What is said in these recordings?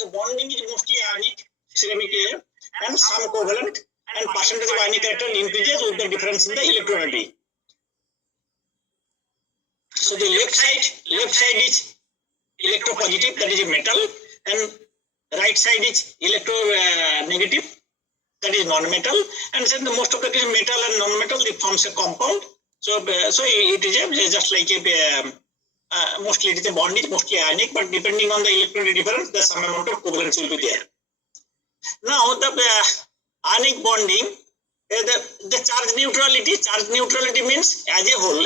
So bonding is mostly ionic, ceramic air, and some covalent, and percentage of ionic character increases with the difference in the electronegativity. So the left side is electropositive, that is a metal, and right side is electronegative, that is non-metal. And then the most of the metal and non-metal, it forms a compound. So it is just like a mostly it is a bond is mostly ionic, but depending on the electron difference, the some amount of covalence will be there. Now the ionic bonding, the charge neutrality means as a whole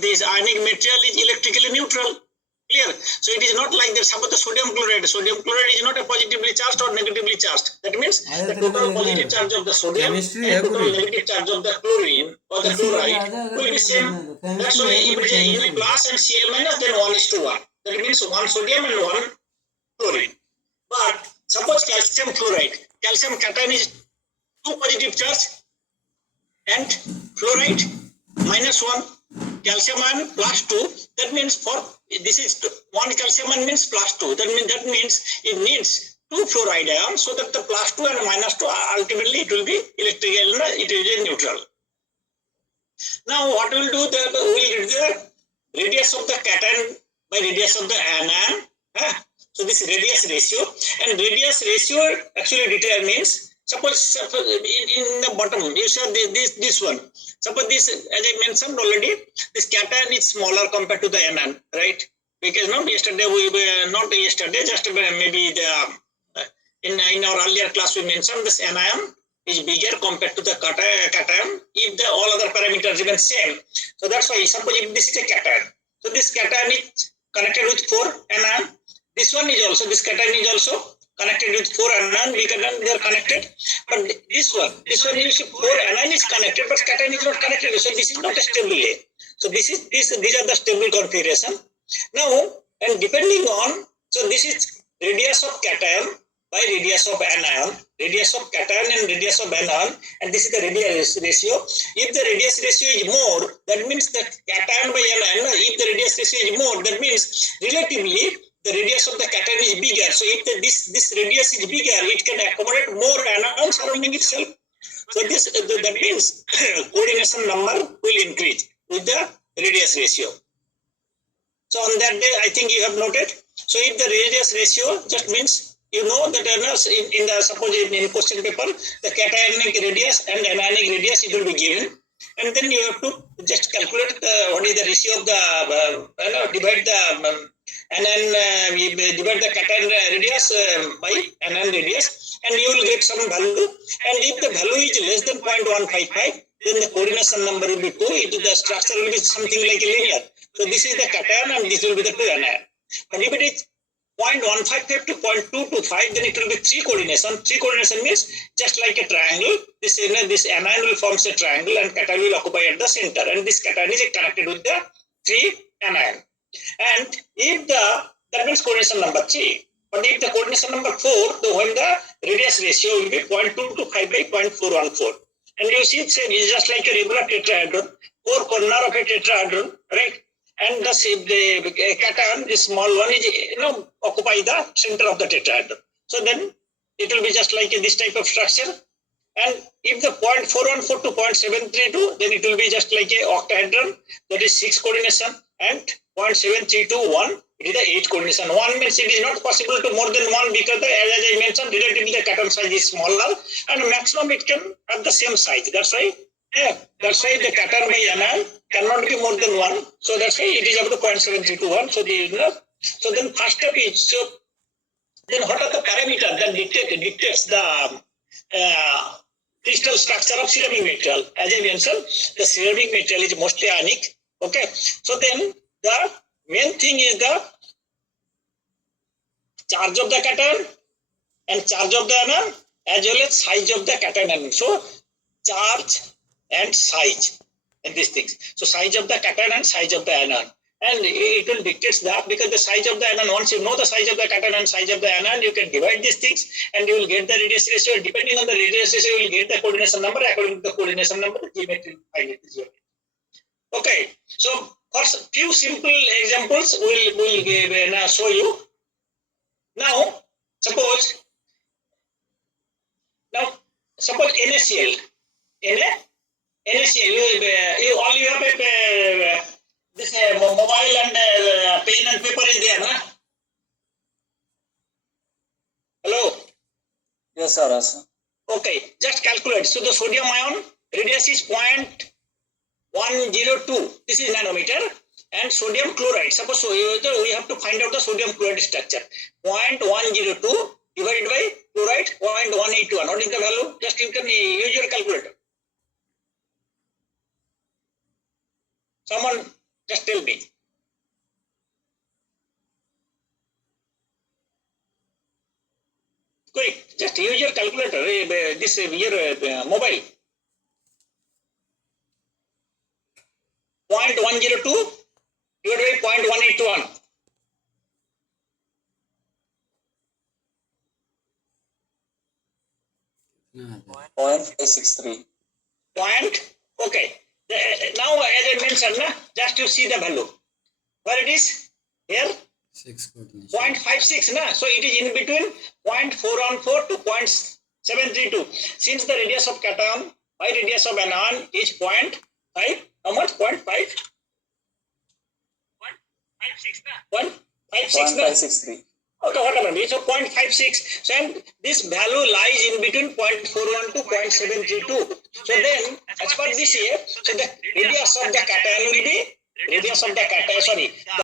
this ionic material is electrically neutral. Clear? So it is not like that. Suppose the sodium chloride is not a positively charged or negatively charged. That means the total positive charge of the sodium and total negative charge of the chlorine or the chloride will be same. That's why if it is a plus and Cl minus, then 1:1. That means 1 sodium and 1 chlorine. But suppose calcium chloride, calcium cation is 2 positive charge and fluoride -1, calcium ion +2. That means for this is 1 calcium ion means +2. That means it needs 2 fluoride ions, so that the +2 and -2 ultimately it will be electrical, it is neutral. Now what we will do, we will get the radius of the cation by radius of the anion. So this radius ratio, and radius ratio actually determines, suppose in the bottom you saw this one. Suppose this, as I mentioned already, this cation is smaller compared to the anion, right? Because yesterday just maybe in our earlier class we mentioned this anion is bigger compared to the cation if the all other parameters remain same. So that's why suppose if this is a cation, so this cation is connected with 4 anion. This one is also, this cation is also connected with 4 anion, they are connected. But this one you see 4 anion is connected, but cation is not connected. So this is not a stable A. So these are the stable configuration. Now, and depending on, so this is radius of cation by radius of anion, radius of cation and radius of anion, and this is the radius ratio. If the radius ratio is more, that means that cation by anion, if the radius ratio is more, that means relatively the radius of the cation is bigger. So if this radius is bigger, it can accommodate more anion surrounding itself. So that means coordination number will increase with the radius ratio. So on that day, I think you have noted. So if the radius ratio just means, you know that in the suppose in question paper, the cationic radius and anionic radius it will be given, and then you have to just calculate what is the ratio of the divide the anion, divide the cation radius by anion radius, and you will get some value. And if the value is less than 0.155, then the coordination number will be 2. The structure will be something like a linear. So this is the cation and this will be the 2 anion. But if it is 0.155 to 0.225, then it will be 3 coordination. 3 coordination means just like a triangle. This anion will form a triangle and cation will occupy at the center. And this cation is connected with the 3 anion. And if that means coordination number 3. But if the coordination number 4, when the radius ratio will be 0.225 by 0.414. And you see it's just like a regular tetrahedron, 4 corner of a tetrahedron, right? And the cation, this small one, is occupy the center of the tetrahedron. So then it will be just like this type of structure. And if the 0.414 to 0.732, then it will be just like a octahedron, that is 6 coordination, and 0.7321, it is the 8 coordination. 1 means it is not possible to more than 1 because as I mentioned, relatively the cation size is smaller, and maximum it can have the same size. That's why the cation by anion cannot be more than 1. So that's why it is up to 0.7321. So then first step is, so then what are the parameters that dictates the crystal structure of ceramic material? As I mentioned, the ceramic material is mostly ionic. Okay. So then the main thing is the charge of the cation and charge of the anion, as well as size of the cation anion. So charge and size and these things. So size of the cation and size of the anion. And it will dictate that, because the size of the anion, once you know the size of the cation and size of the anion, you can divide these things and you will get the radius ratio. Depending on the radius ratio, you will get the coordination number. According to the coordination number, the geometry will find it. Okay, so for few simple examples, we'll show you. Now, Suppose NaCl, NaCl, you have this mobile and pen and paper in there, na? Hello. Yes, sir. Yes. Okay, just calculate. So the sodium ion radius is 0.102. This is nanometer. And sodium chloride. Suppose so we have to find out the sodium chloride structure. 0.102 divided by chloride 0.181. What is the value? Just you can use your calculator. Someone just tell me. Quick, just use your calculator. This your mobile. 0.102 divided by 0.181. Point 563. Okay. Now, as I mentioned, just you see the value. Where it is? Here? 0.56. So it is in between 0.414 to 0.732. Since the radius of cation by radius of anion is 0.5. How much? 0.5? 0.56. 0.563. Okay, whatever. So 0.56. So this value lies in between 0.41 to 0.732. So then, as per this here, so the radius of the cation will be